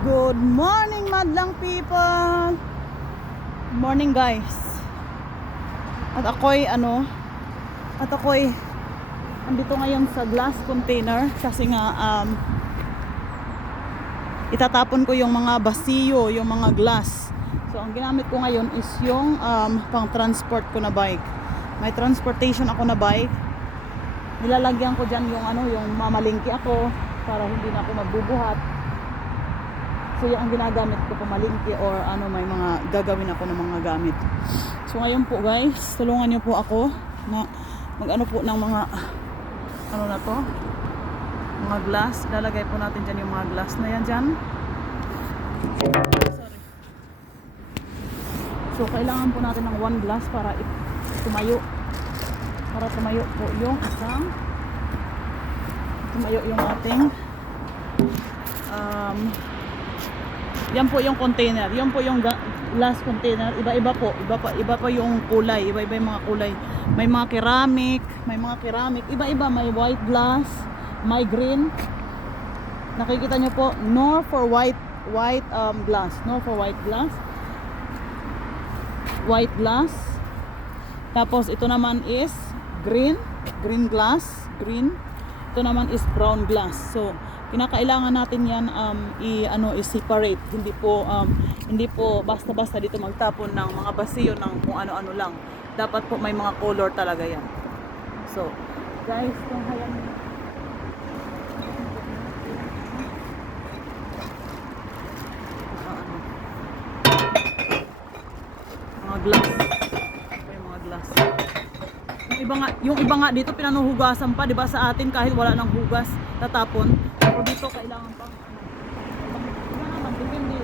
Good morning, madlang people. Morning, guys. At ako'y andito ngayon sa glass container kasi nga itatapon ko yung mga basiyo, yung mga glass. So ang ginamit ko ngayon is yung pang transport ko na bike. May transportation ako na bike. Nilalagyan ko diyan yung mamalingki ako para hindi na ako magbubuhat. So yan ang ginagamit ko, pamalingki or may mga gagawin ako ng mga gamit. So ngayon po guys, tulungan niyo po ako na mag-ano po ng mga mga glass. Lalagay po natin dyan yung mga glass na yan dyan. Sorry. So kailangan po natin ng one glass para tumayo. Para tumayo po yung ating yan po yung container. Yan po yung glass container. Iba-iba po. Iba pa yung kulay. Iba-iba yung mga kulay. May mga ceramic. Iba-iba. May white glass. May green. Nakikita nyo po. No for white glass. No for white glass. White glass. Tapos ito naman is green. Green glass. Green. Ito naman is brown glass. So kinakailangan natin yan i-separate. Hindi po basta-basta dito magtapon ng mga basiyo ng kung ano-ano lang. Dapat po may mga color talaga yan. So, guys, kung hayan mga glass. Yung mga glass. Yung iba nga dito pinanuhugasan pa, 'di ba, sa atin kahit wala nang hugas, tatapon. Pero dito kailangan pang depende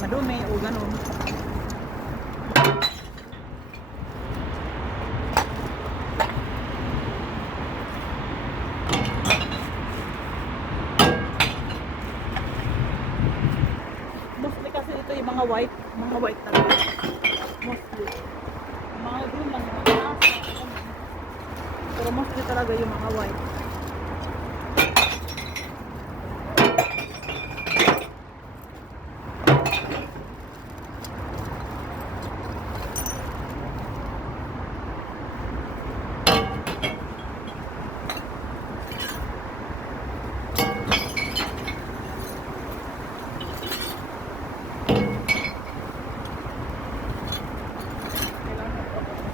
madumi o ganun. Mostly kasi ito yung mga white talaga. Mostly mga green lang yung mga nasa, pero mostly talaga yung mga white.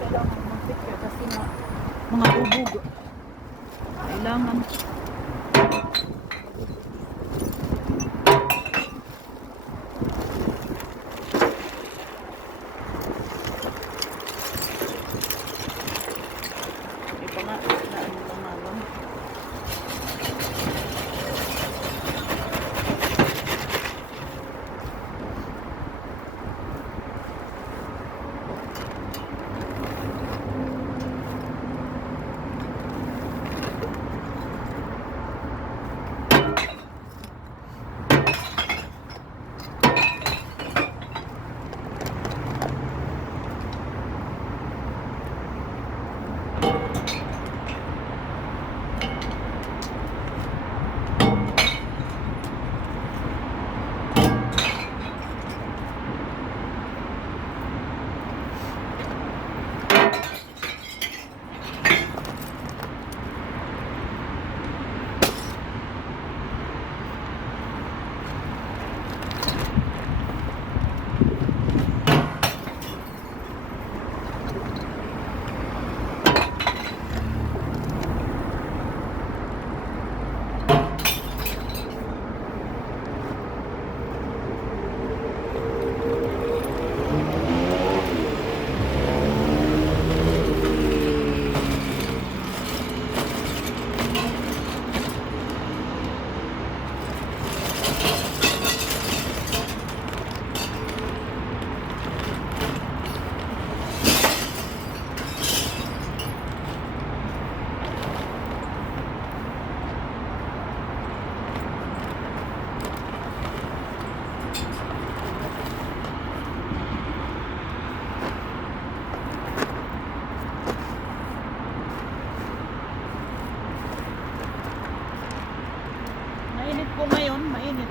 Kailangan mag-picture kasi mga ubog. Kailangan ko ngayon, mainit.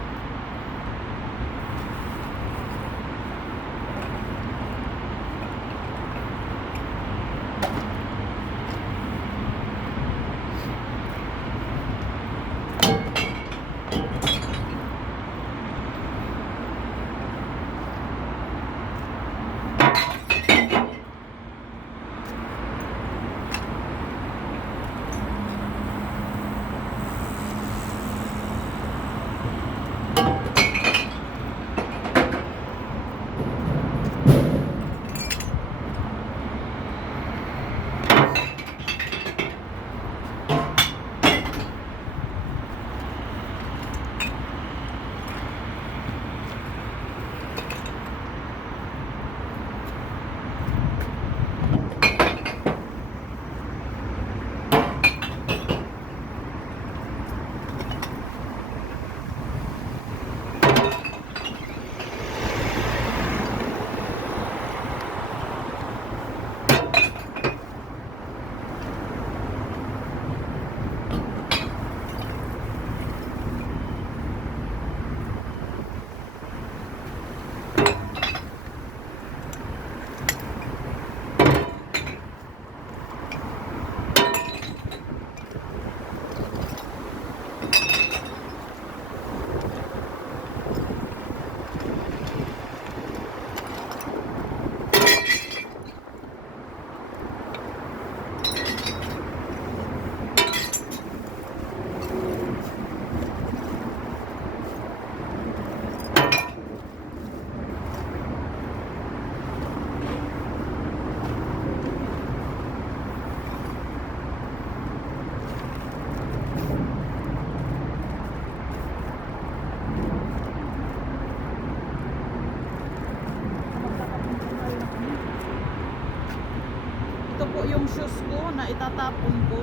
Ito po yung shoes ko na itatapon ko.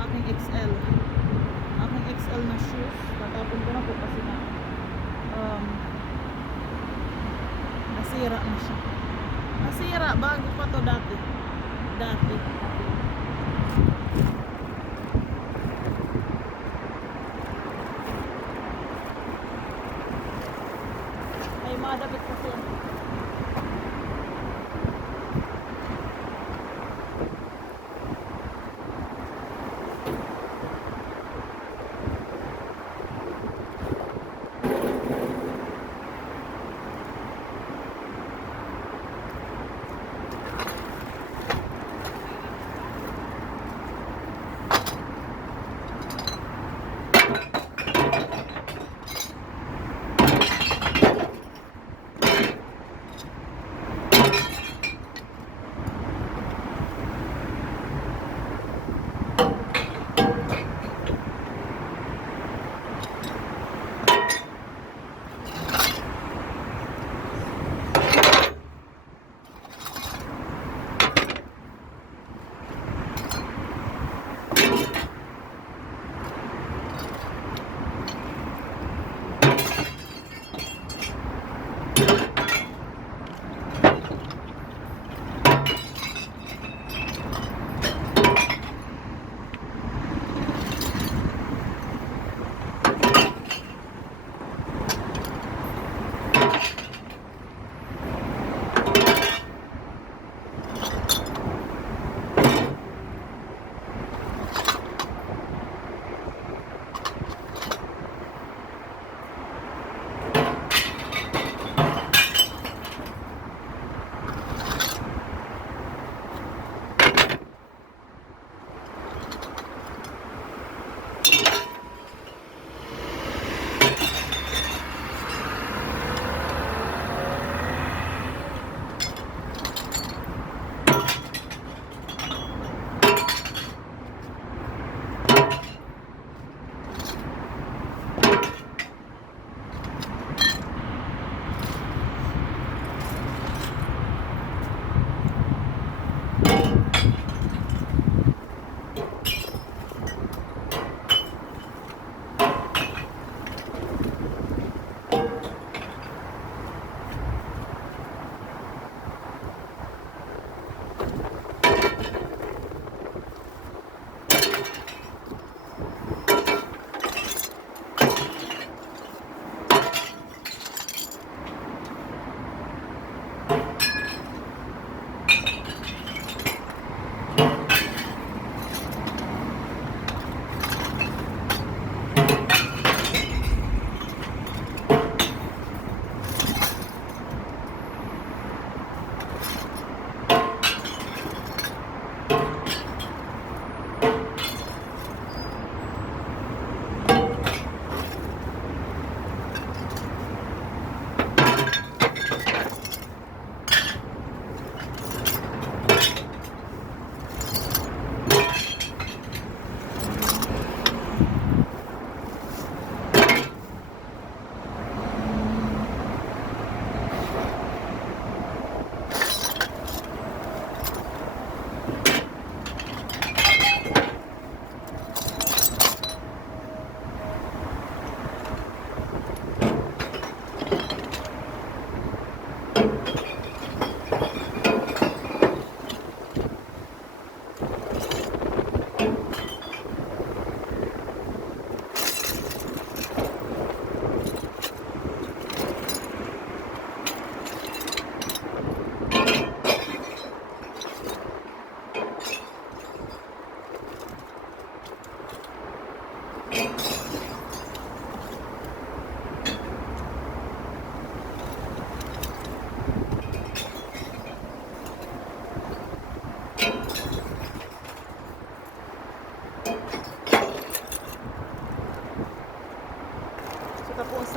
Aking XL. Aking XL na shoes. Tatapon ko na po kasi nasira na siya. Nasira, bago pa to dati. Ay, madapit kasi.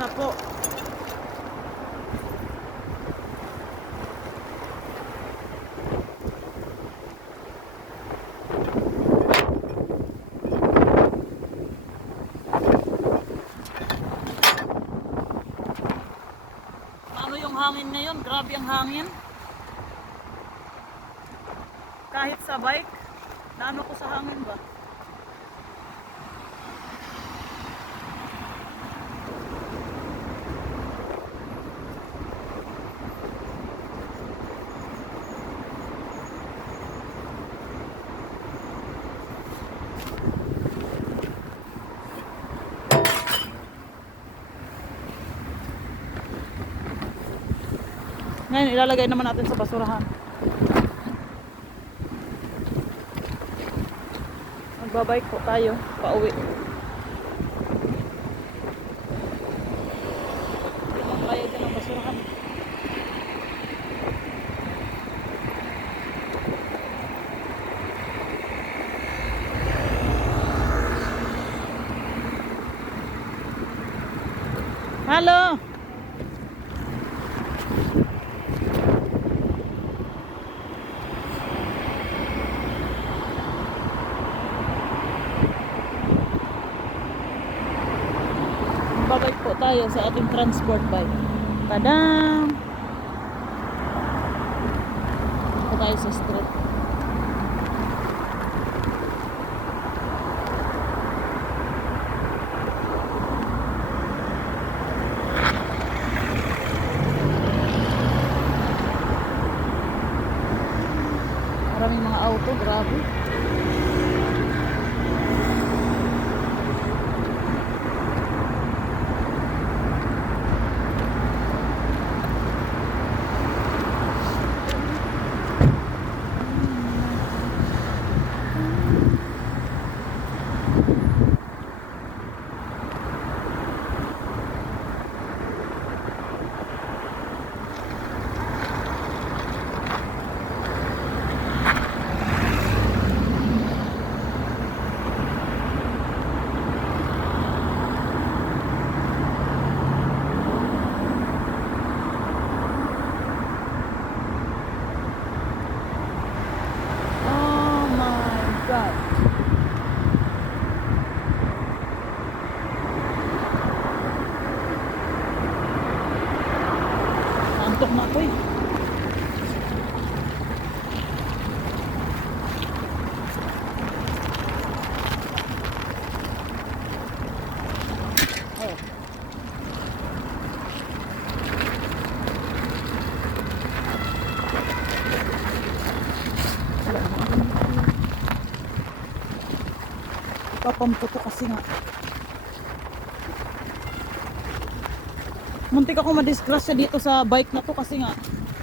isa po. Ano yung hangin ngayon? Grabe ang hangin. Kahit sa bike, naano ko sa hangin ba? Ngayon, ilalagay naman natin sa basurahan. Magbabike po tayo, pauwi. Kaya dyan ang basurahan. Halo! Babalik po tayo sa ating transport bike. Tadam! Po tayo sa street. Maraming mga auto, grabe. God. Antok na ako eh. Oh. Papamputo kasi nga. Muntik ako madisgrasya dito sa bike na to kasi nga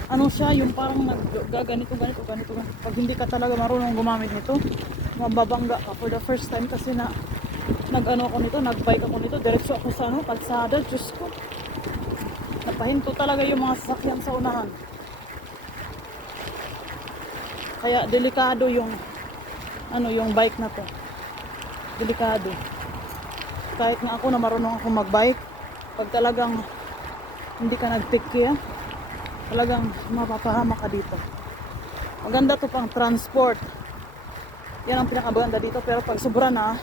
ano siya, yung parang naggaganito ganito. Pag hindi ka talaga marunong gumamit nito, mababangga ka. For the first time kasi na nag-ano ako nito, nag-bike ako nito, diretso ako sa ano, kalsada, Diyos ko. Napahinto talaga yung mga sasakyan sa unahan. Kaya delikado yung ano, yung bike na to. Delikado. Kahit nga ako na marunong ako mag-bike, pag talagang hindi ka nag-take care, talagang mapapahama ka dito. Maganda to pang transport. Yan ang pinakabaganda dito, pero pag sobra na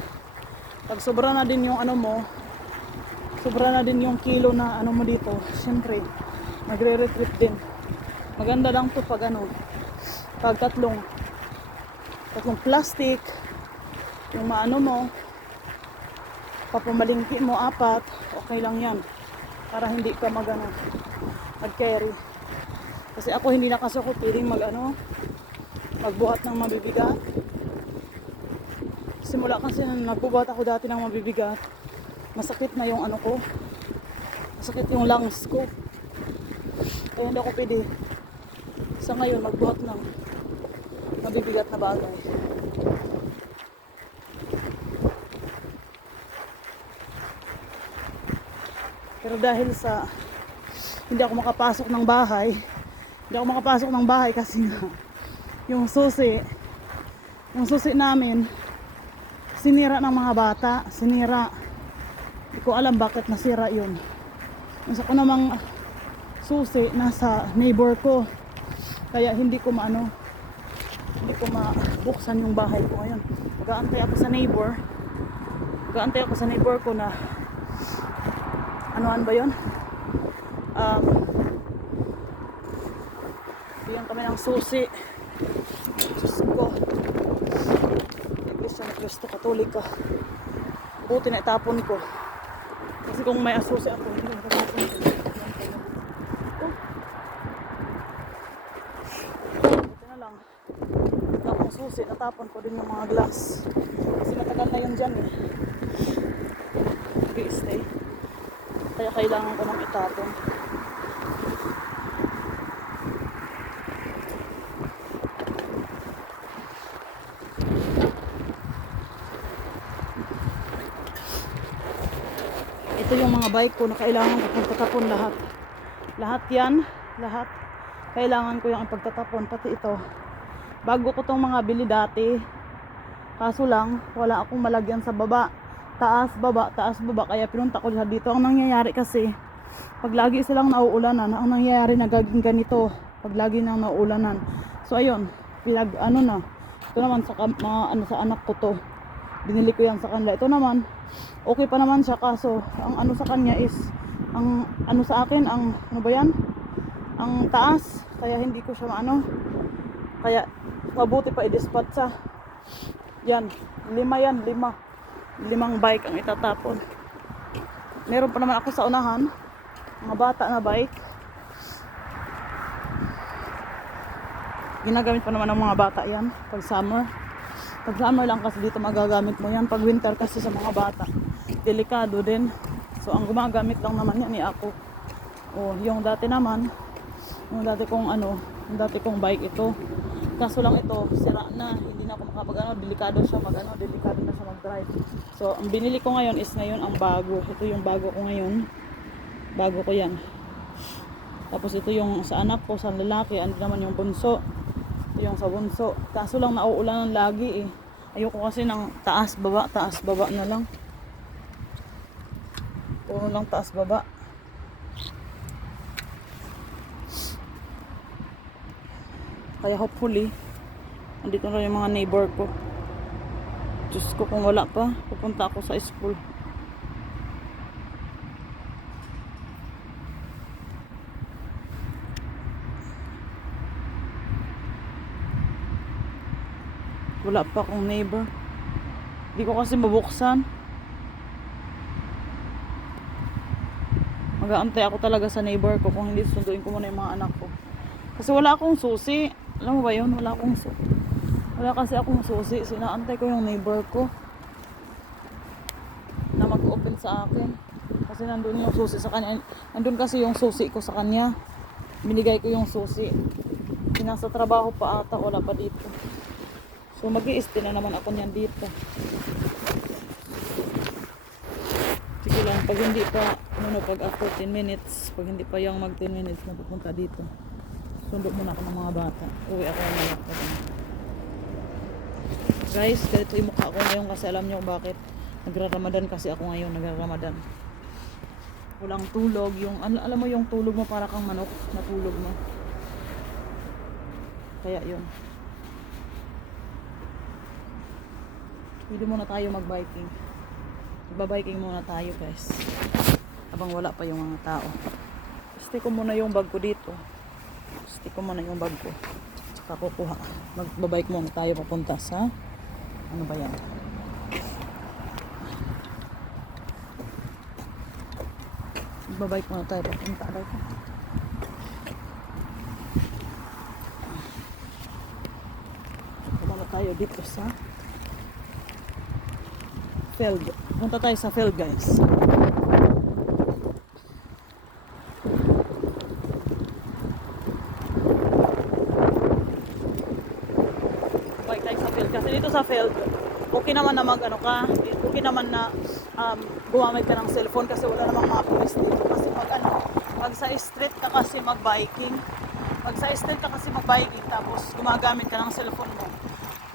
din yung ano mo, sobra na din yung kilo na ano mo dito, syempre magre-retreat din. Maganda lang to pag ano, pag tatlong plastic yung maano mo, papumalingki mo 4, okay lang yan para hindi ka mag-carry. Kasi ako hindi na kasi ako piling magbuhat ng mabibigat. Simula kasi nung nagbubuhat ako dati ng mabibigat, masakit na yung ano ko, masakit yung lungs ko, kaya hindi ako pwede sa ngayon magbuhat ng mabibigat na bagay. Pero dahil sa hindi ako makapasok ng bahay kasi nga yung susi namin sinira ng mga bata, hindi ko alam bakit nasira yun. Nasa ko namang susi nasa neighbor ko. Kaya hindi ko mabuksan yung bahay ko ngayon. Mag-aantay ako sa neighbor ko na anuan ba yun? Bigyan kami ng susi. Diyos ko. Iglesia ni Cristo Katolika. Buti na itapon ko. Kasi kung may susi ako, hindi ko natapon ko. Buti na lang. Wala akong susi. Natapon ko din yung mga glass. Kasi matagal na yun dyan eh. Stay. Kaya kailangan ko nang itapon. Ito yung mga bike ko na kailangan ko pagtatapon lahat. Lahat yan. Lahat. Kailangan ko yung ipagtatapon. Pati ito. Bago ko tong mga bili dati. Kaso lang, wala akong malagyan sa baba. Taas, baba. Kaya pinunta ko dito. Ang nangyayari kasi, pag lagi silang nauulanan, ang nangyayari nagaging ganito. Pag lagi nang nauulanan. So, ayun. Ito naman sa mga sa anak ko to. Binili ko yan sa kanila. Ito naman, okay pa naman siya. Kaso, ang sa kanya is, sa akin, ang taas. Kaya hindi ko siya Kaya, mabuti pa i-dispatch sa. Yan. 5 yan. 5 bike ang itatapon. Meron pa naman ako sa unahan. Mga bata na bike. Ginagamit pa naman ng mga bata yan. Pag summer. Pag summer lang kasi dito magagamit mo yan. Pag winter kasi sa mga bata, delikado din. So ang gumagamit lang naman yan ni ako. Yung dati naman, yung dati kong bike ito. Kaso lang ito, sira na. Hindi na ako delikado na siya mag-drive. So ang binili ko ngayon is ang bago. Ito yung bago ko ngayon. Bago ko yan. Tapos ito yung sa anak ko, sa lalaki. Ando naman yung bunso. Yung sa bunso. Kaso lang nauulanan lagi eh. Ayoko kasi ng taas baba na lang. Puro lang taas baba. Kaya hopefully andito na yung mga neighbor ko. Diyos ko, kung wala pa, pupunta ako sa school. Wala pa akong neighbor. Hindi ko kasi mabuksan. Mag-aantay ako talaga sa neighbor ko. Kung hindi, sunduin ko muna yung mga anak ko. Kasi wala akong susi. Alam mo ba yun? Wala kasi akong susi. Sinaantay ko yung neighbor ko na mag-open sa akin. Kasi nandun yung susi sa kanya. Nandun kasi yung susi ko sa kanya. Binigay ko yung susi. Nasa trabaho pa ata. Wala pa dito. So mag-i-stay na naman ako niyan dito. Sige lang, pag hindi pa, pag after 10 minutes, pag hindi pa yung mag 10 minutes na pupunta dito, sundok muna ako ng mga bata. Uwi ako ng mga bata. Guys, ganito yung mukha ko ngayon kasi alam nyo bakit. Nagra-Ramadan kasi ako ngayon, nagra-Ramadan. Walang tulog, alam mo yung tulog mo para kang manok na tulog mo. Kaya yun. Pwede muna tayo mag-biking. Magba-biking muna tayo guys. Habang wala pa yung mga tao. Stick ko muna yung bag ko dito. Tsaka kukuha. Magba-bike muna tayo papunta sa ano ba yan? Magba-bike muna tayo papunta dito. Pumunta tayo dito sa field. Punta tayo sa field guys. Bike tayo sa field. Kasi dito sa field, okay naman na okay naman na gumamit ka ng cellphone kasi wala namang mga pulis dito. Kasi pag sa street ka kasi mag-biking. Tapos gumagamit ka ng cellphone mo.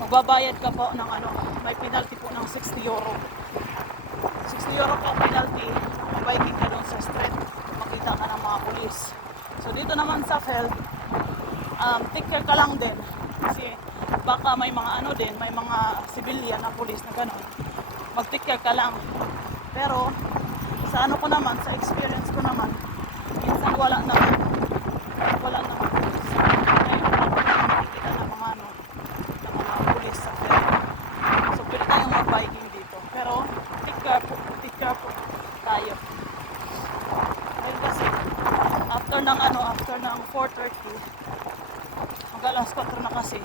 Magbabayad ka po ng may penalty po ng 60 euro. 60 euro po penalty. Mag-biking ka doon sa street. Makita police. So dito naman sa Feld, take care ka lang din. Kasi baka may mga ano din, may mga civilian na police na gano'n. Mag-take care ka lang. Pero sa ano ko naman, sa experience ko naman, minsan wala naman. Wala naman. So, ngayon, nakikita ng mga ano, ng mga police sa Feld. So pwede tayong mag-biking dito. Pero take care po tayo. Ayun kasi, after ng 4:30, mag-alas 4 na kasi,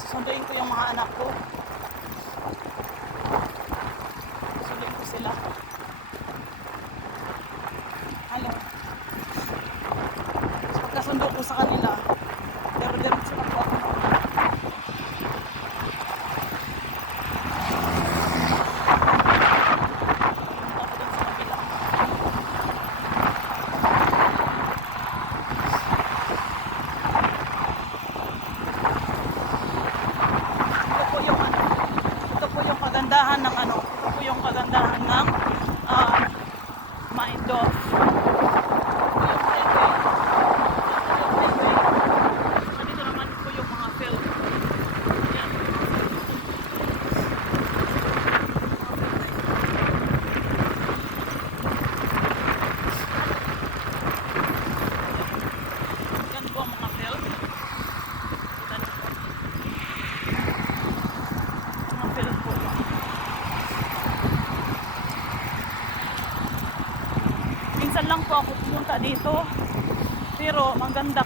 susunduin ko yung mga anak ko. Susunduin ko sila. Hello. So, pagkasundo ko sa kanila, pero diretso na po ako. Ito po yung kagandahan ng Maindov. Ito yung highway. Dito naman po yung mga field. Yan. Yan po ang mga field. Mga field po. Minsan lang po ako pumunta dito, pero maganda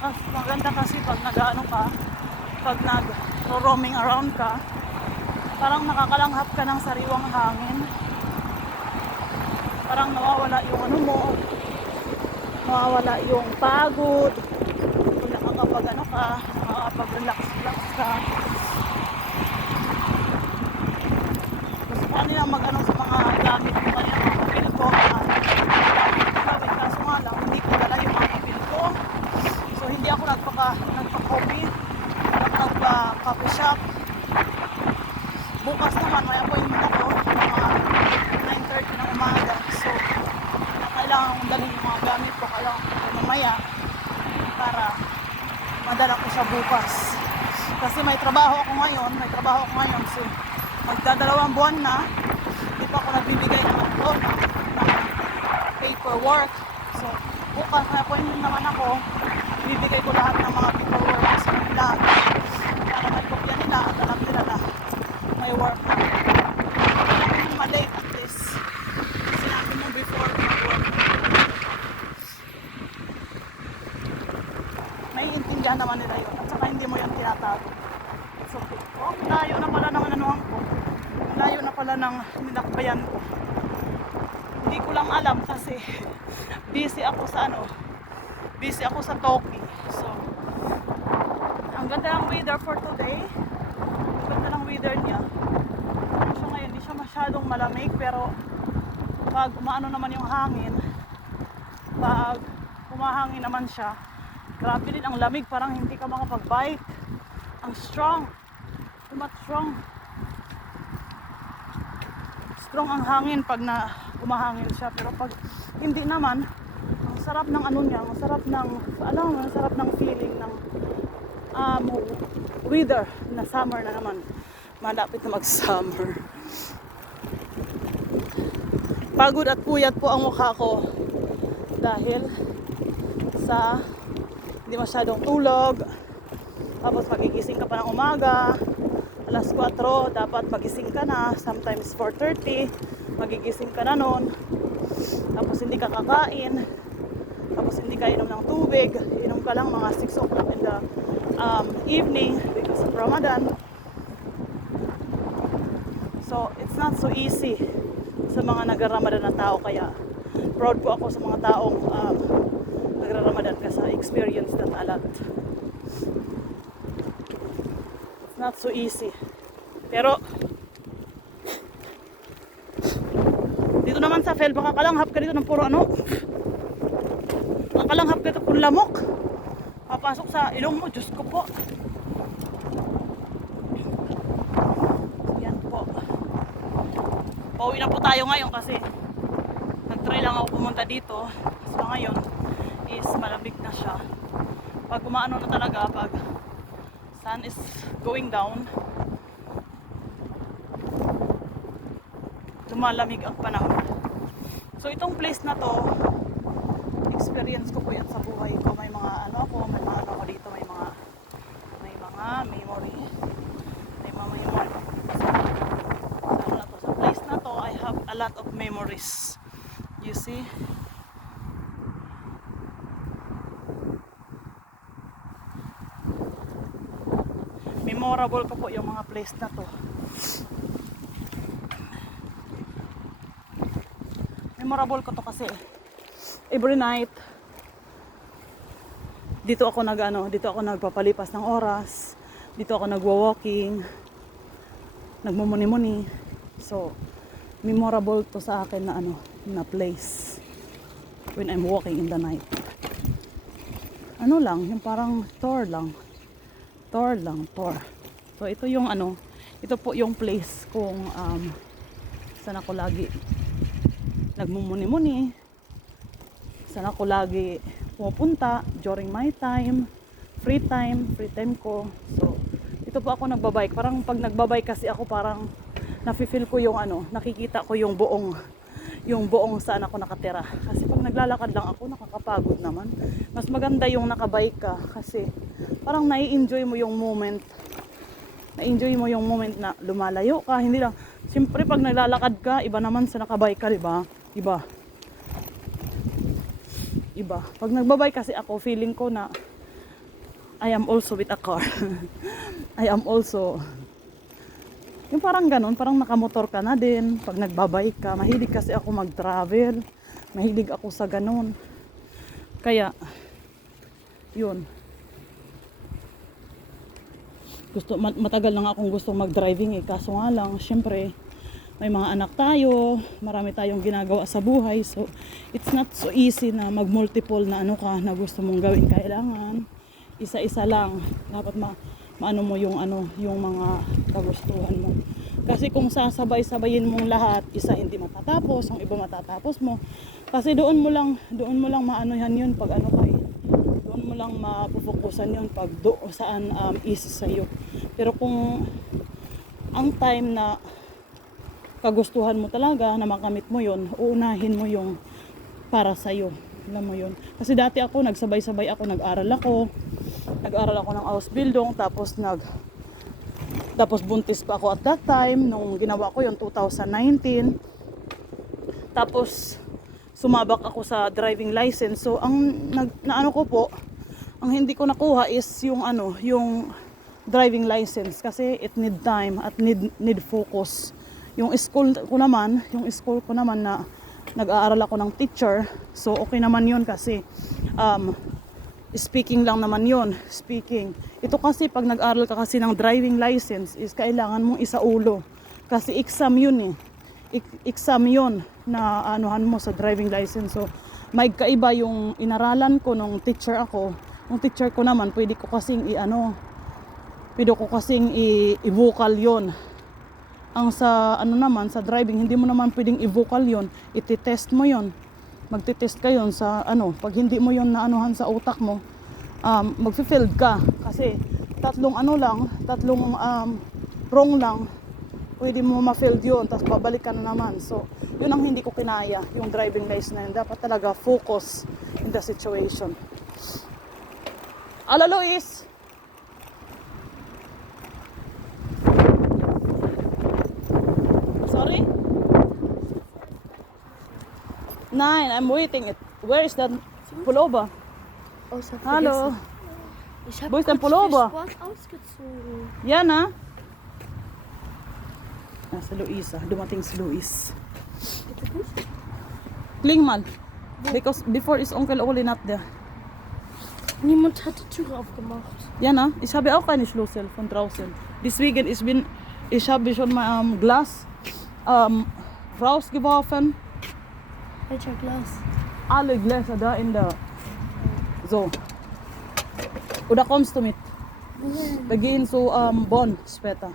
kasi pag nag-ano ka, pag nag-roaming around ka, parang nakakalanghap ka ng sariwang hangin, parang nawawala yung ano mo, nawawala yung pagod, kung nakakapag ano ka, nakakapag-relax ka. Gusto ko kanila mag-ano sa mga gamit ko, kanila mga pil ko, kaso nga lang, hindi ko dala yung mga pil ko. So hindi ako nagpa-coffee, nagpa-coffee shop. Bukas naman may appointment ako, mga 9:30 ng umaga. So kailangan kong dalhin yung mga gamit ko, kailangan ko mamaya para madala ko siya bukas. Kasi may trabaho ako ngayon, so magdadalawang buwan na, hindi pa ako nagbibigay ng paperwork. So bukas may appointment naman ako, bibigay ko lahat ng mga paperwork sa kanila para magkopya nila at alam nila na may work na. Kung ma-late at least, sinabi mo before mag-work. Naiintindihan naman nila yun at saka hindi mo yan tinatago. So, layo na pala ng anuhan ko. Layo na pala ng ninakbayan ko. Hindi ko lang alam kasi busy ako sa Toki. So, ang ganda ng weather for today. Ang ganda ng weather niya. So ngayon, hindi siya masyadong malamig, pero pag umaano naman yung hangin, pag umahangin naman siya, grabe din ang lamig, parang hindi ka makapag-bike. Ang strong. Too much strong. Strong ang hangin pag umahangin siya, pero pag hindi naman, ang sarap ng ano niya, ang sarap ng feeling ng weather na summer na naman. Malapit na mag-summer. Pagod at puyat po ang mukha ko dahil sa hindi masyadong tulog. Tapos magigising ka pa ng umaga, alas 4 dapat magising ka na, sometimes 4:30 magigising ka na nun. Tapos hindi ka kakain, tapos hindi ka inom ng tubig, inom ka lang mga 6 o'clock in the evening because of Ramadan. So it's not so easy sa mga nagra-Ramadan na tao, kaya proud po ako sa mga taong nagra-Ramadan kasi experience that a lot. It's not so easy. Pero dito naman sa Fel, baka kalanghap ka dito ng puro ano. Kalanghap ka dito kung lamok. Papasok sa ilong mo, Diyos ko po. Yan po. Pauwi na po tayo ngayon kasi nag-try lang ako pumunta dito. So ngayon, is malamig na siya. Pag umaano na talaga, pag sun is going down, lumalamig ang panahon. So itong place na to, experience ko po yan sa buhay ko. May mga ano ako dito, may mga memory. May mga memory. Sa place na to, I have a lot of memories. You see? Memorable ko po yung mga place na to. Memorable ko to kasi every night dito ako nagpapalipas ng oras, dito ako nagwa-walking, nagmumuni-muni. So memorable to sa akin na place when I'm walking in the night. Ano lang, yung parang tour lang. So ito yung ito po yung place kung saan ako lagi nagmumuni-muni, saan ako lagi pupunta during my time, free time ko. So ito po ako nagbabike. Parang pag nagbabike kasi ako, parang nafe-feel ko yung nakikita ko yung buong saan ako nakatira. Kasi pag naglalakad lang ako, nakakapagod naman. Mas maganda yung nakabike ka kasi parang nai-enjoy mo yung moment. Na-enjoy mo yung moment na lumalayo ka. Hindi lang, siyempre pag naglalakad ka, iba naman sa nakabike ka, diba? Iba. Pag nagbabike kasi ako, feeling ko na I am also with a car. I am also yung parang ganun, parang nakamotor ka na din pag nagbabike ka. Mahilig kasi ako mag-travel. Mahilig ako sa ganun. Kaya yun. Matagal na nga akong gustong mag-driving kaso nga lang, syempre may mga anak tayo, marami tayong ginagawa sa buhay, so it's not so easy na mag-multiple na na gusto mong gawin. Kailangan isa-isa lang, dapat maano mo yung mga kagustuhan mo. Kasi kung sasabay-sabayin mong lahat, isa hindi matatapos, ang iba matatapos mo. Kasi doon mo lang maanohan yun pag doon mo lang mapufokusan yun pag saan is sa'yo. Pero kung ang time na kagustuhan mo talaga na makamit mo yun, uunahin mo yung para sa'yo. Alam mo yun. Kasi dati ako, nagsabay-sabay ako, nag-aral ako ng Ausbildung, tapos buntis pa ako at that time, nung ginawa ko yung 2019. Tapos, sumabak ako sa driving license. So, ang hindi ko nakuha is yung driving license kasi it need time at need focus. Yung school ko naman na nag-aaral ako ng teacher, so okay naman yun kasi speaking lang naman yun, speaking. Ito kasi pag nag-aaral ka kasi ng driving license is kailangan mong isaulo kasi exam yun exam yun na anuhan mo sa driving license. So may kaiba yung inaralan ko nung teacher ako. Nung teacher ko naman pwede ko kasing i-vocal yun. Ang sa sa driving, hindi mo naman pwedeng i-vocal yon, iti-test mo yon. Magti-test ka yon sa pag hindi mo yon naanuhan sa utak mo, magfi-failed ka kasi tatlong wrong lang, pwede mo ma-failed yon, tapos babalik ka na naman. So, yun ang hindi ko kinaya, yung driving license na yun. Dapat talaga focus in the situation. Ala Luis! Sorry? 9, I'm waiting. Where is that pullover? Oh, ich hab Hallo. vergessen. Ich hab Wo ist dein kurz Pullover? für Sport ausgezogen. Yana? Nasa Luisa. Dumating si Luis. Bitte nicht? Kling mal. Because before is Onkel Oli not there. Niemand hat die Tür aufgemacht. Jana, ich habe auch keine Schlüssel von draußen. Deswegen ich habe schon mal Glas rausgeworfen. Welcher Glas? Alle Gläser da in der... So. Oder kommst du mit? Nein. Wir gehen zu Bonn später.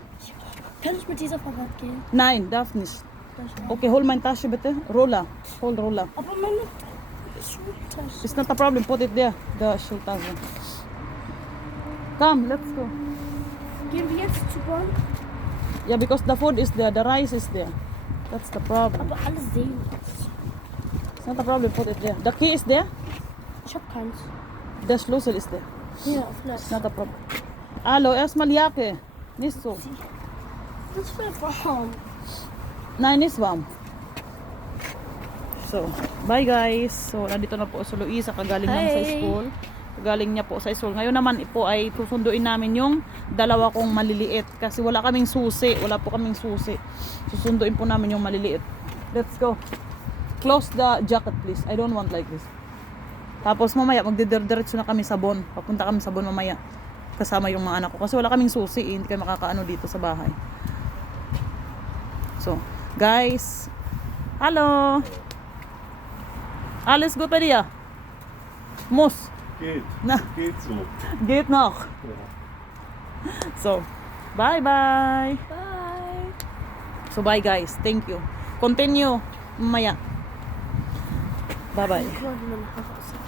Kann ich mit dieser Fahrrad gehen? Nein, darf nicht. Gleich mal. Okay, hol meine Tasche bitte. Roller. Hol Roller. Aber meine Schultasche. It's not a problem. Put it there. The Schultasche. Come, let's go. Gehen wir jetzt zu Bonn? Yeah, because the food is there. The rice is there. That's the problem. Aber alle sehen das. It's not a problem. Put it there. The key is there. Ich hab keins. The Schlüssel is there. Hier, auf It's Netz. not a problem. Hallo, erstmal Jacke. Nicht so. Das wird warm. Nein, is warm. So, bye guys. So, nandito na po si Luisa, kagaling lang sa Hi. school. Kagaling niya po sa school. Ngayon naman po ay susunduin namin yung dalawa kong maliliit. Kasi wala kaming susi. Wala po kaming susi. Susunduin po namin yung maliliit. Let's go. Close the jacket please. I don't want like this. Tapos mamaya magdidiretso na kami sa Bon. Papunta kami sa Bon mamaya. Kasama yung mga anak ko. Kasi wala kaming susi. Hindi kami makakaano dito sa bahay. So, guys. Hallo. Alles gut bei dir? Muss. Geht. Na, Geht so. geht noch. So, bye bye. Bye. So, bye guys. Thank you. Continue mamaya. Bye bye. Guck mal, wie man Haare aussieht.